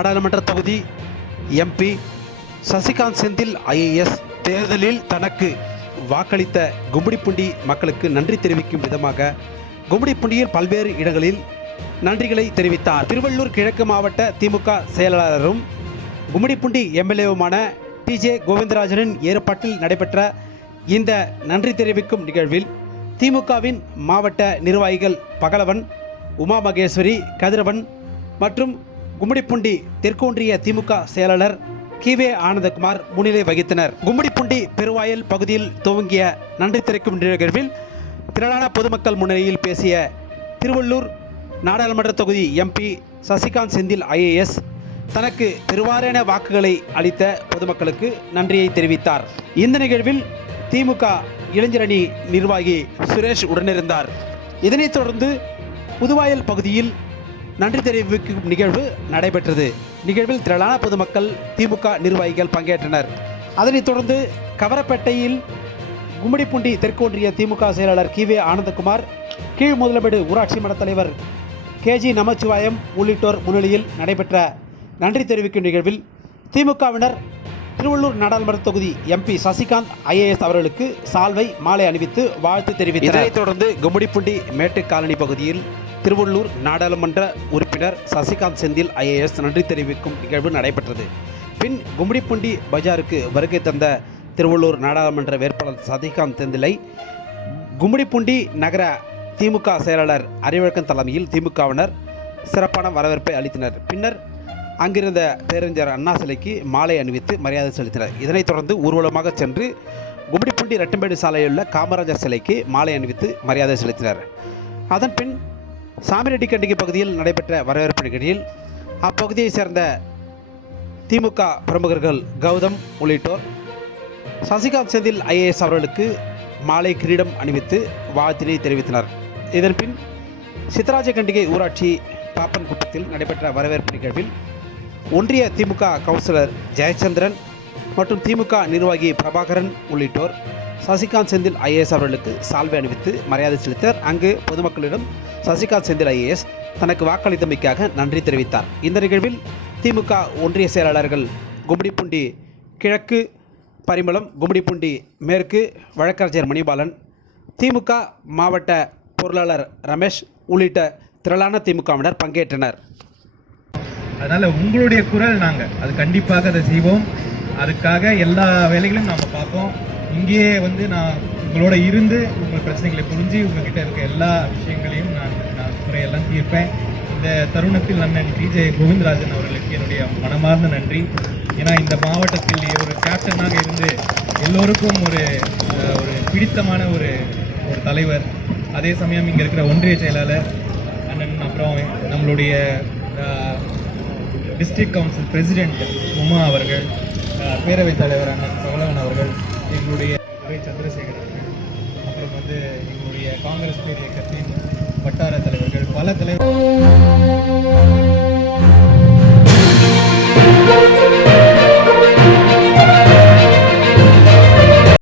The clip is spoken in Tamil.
நாடாளுமன்ற தொகுதி எம்பி சசிகாந்த் செந்தில் ஐஏஎஸ் தேர்தலில் தனக்கு வாக்களித்த கும்மிடிப்பூண்டி மக்களுக்கு நன்றி தெரிவிக்கும் விதமாக கும்மிடிப்பூண்டியில் பல்வேறு இடங்களில் நன்றிகளை தெரிவித்தார். திருவள்ளூர் கிழக்கு மாவட்ட திமுக செயலாளரும் கும்மிடிப்பூண்டி எம்எல்ஏவுமான டிஜே கோவிந்தராஜனின் ஏற்பாட்டில் நடைபெற்ற இந்த நன்றி தெரிவிக்கும் நிகழ்வில் திமுகவின் மாவட்ட நிர்வாகிகள் பகலவன் உமா மகேஸ்வரி கதிரவன் மற்றும் கும்மிடிப்பூண்டி தெற்கொன்றிய திமுக செயலாளர் கிவே ஆனந்தகுமார் முன்னிலை வகித்தனர். கும்மிடிப்பூண்டி பெருவாயல் பகுதியில் துவங்கிய நன்றி திரைக்கும் நிகழ்வில் திரளான பொதுமக்கள் முன்னிலையில் பேசிய திருவள்ளூர் நாடாளுமன்ற தொகுதி எம்பி சசிகாந்த் செந்தில் ஐஏஎஸ் தனக்கு பெருவாரியான வாக்குகளை அளித்த பொதுமக்களுக்கு நன்றியை தெரிவித்தார். இந்த நிகழ்வில் திமுக இளைஞரணி நிர்வாகி சுரேஷ் உடனிருந்தார். இதனைத் தொடர்ந்து புதுவாயல் பகுதியில் நன்றி தெரிவிக்கும் நிகழ்வு நடைபெற்றது. நிகழ்வில் திரளான பொதுமக்கள் திமுக நிர்வாகிகள் பங்கேற்றனர். அதனைத் தொடர்ந்து கவரப்பேட்டையில் கும்மிடிப்பூண்டி தெற்கொன்றிய திமுக செயலாளர் கிவே ஆனந்தகுமார் கீழ் முதலமேடு ஊராட்சி மன்ற தலைவர் கேஜி நமச்சிவாயம் உள்ளிட்டோர் முன்னிலையில் நடைபெற்ற நன்றி தெரிவிக்கும் நிகழ்வில் திமுகவினர் திருவள்ளூர் நாடாளுமன்ற தொகுதி எம்பி சசிகாந்த் ஐஏஎஸ் அவர்களுக்கு சால்வை மாலை அணிவித்து வாழ்த்து தெரிவித்தனர். இதனைத் தொடர்ந்து கும்மிடிப்பூண்டி மேட்டுக்காலனி பகுதியில் திருவள்ளூர் நாடாளுமன்ற உறுப்பினர் சசிகாந்த் செந்தில் ஐஏஎஸ் நன்றி தெரிவிக்கும் நிகழ்வு நடைபெற்றது. பின் கும்மிடிப்பூண்டி பஜாருக்கு வருகை தந்த திருவள்ளூர் நாடாளுமன்ற வேட்பாளர் சசிகாந்த் செந்திலை கும்மிடிப்பூண்டி நகர திமுக செயலாளர் அறிவழகன் தலைமையில் திமுகவினர் சிறப்பான வரவேற்பை அளித்தனர். பின்னர் அங்கிருந்த பேரறிஞர் அண்ணா சிலைக்கு மாலை அணிவித்து மரியாதை செலுத்தினர். இதனைத் தொடர்ந்து ஊர்வலமாக சென்று கும்மிடிப்பூண்டி ரெட்டம்பேடு சாலையில் உள்ள காமராஜர் சிலைக்கு மாலை அணிவித்து மரியாதை செலுத்தினர். அதன் பின் சாமிரெட்டிக்கண்டிகை பகுதியில் நடைபெற்ற வரவேற்பு நிகழ்ச்சியில் அப்பகுதியைச் சேர்ந்த திமுக பிரமுகர்கள் கௌதம் உள்ளிட்டோர் சசிகாந்த் செந்தில் ஐஏஎஸ் அவர்களுக்கு மாலை கிரீடம் அணிவித்து வாழ்த்தினை தெரிவித்தனர். இதன்பின் சித்தராஜகண்டிகை ஊராட்சி பாப்பன்குப்பத்தில் நடைபெற்ற வரவேற்பு நிகழ்வில் ஒன்றிய திமுக கவுன்சிலர் ஜெயச்சந்திரன் மற்றும் திமுக நிர்வாகி பிரபாகரன் உள்ளிட்டோர் சசிகாந்த் செந்தில் ஐஏஎஸ் அவர்களுக்கு சால்வை அணிவித்து மரியாதை செலுத்தார் அங்கு பொதுமக்களிடம் சசிகாந்த் செந்தில் ஐஏஎஸ் தனக்கு வாக்களித்தமைக்காக நன்றி தெரிவித்தார். இந்த நிகழ்வில் திமுக ஒன்றிய செயலாளர்கள் கும்மிடிப்பூண்டி கிழக்கு பரிமளம் கும்மிடிப்பூண்டி மேற்கு வழக்கறிஞர் மணிபாலன் திமுக மாவட்ட பொருளாளர் ரமேஷ் உள்ளிட்ட திரளான திமுகவினர் பங்கேற்றனர். அதனால் உங்களுடைய குரல் நாங்கள் அது கண்டிப்பாக அதை செய்வோம். அதுக்காக எல்லா வேலைகளையும் நாம் பார்ப்போம். இங்கேயே வந்து நான் உங்களோட இருந்து உங்கள் பிரச்சனைகளை புரிஞ்சு உங்ககிட்ட இருக்க எல்லா விஷயங்களையும் நான் நான் குறையெல்லாம் தீர்ப்பேன். இந்த தருணத்தில் அண்ணன் டிஜே கோவிந்தராஜன் அவர்களுக்கு என்னுடைய மனமார்ந்த நன்றி. ஏன்னா இந்த மாவட்டத்தில் ஒரு கேப்டனாக இருந்து எல்லோருக்கும் ஒரு ஒரு பிடித்தமான ஒரு ஒரு தலைவர். அதே சமயம் இங்கே இருக்கிற ஒன்றிய செயலாளர் அண்ணன் அப்புறம் நம்மளுடைய டிஸ்ட்ரிக்ட் கவுன்சில் பிரசிடென்ட் உமா அவர்கள் பேரவைத் தலைவர் அண்ணன் பவலவன் அவர்கள் எங்களுடைய துறை சந்திரசேகரன் அப்புறம் வந்து எங்களுடைய காங்கிரஸ் பேர் இயக்கத்தின் வட்டார தலைவர்கள் பல தலைவர்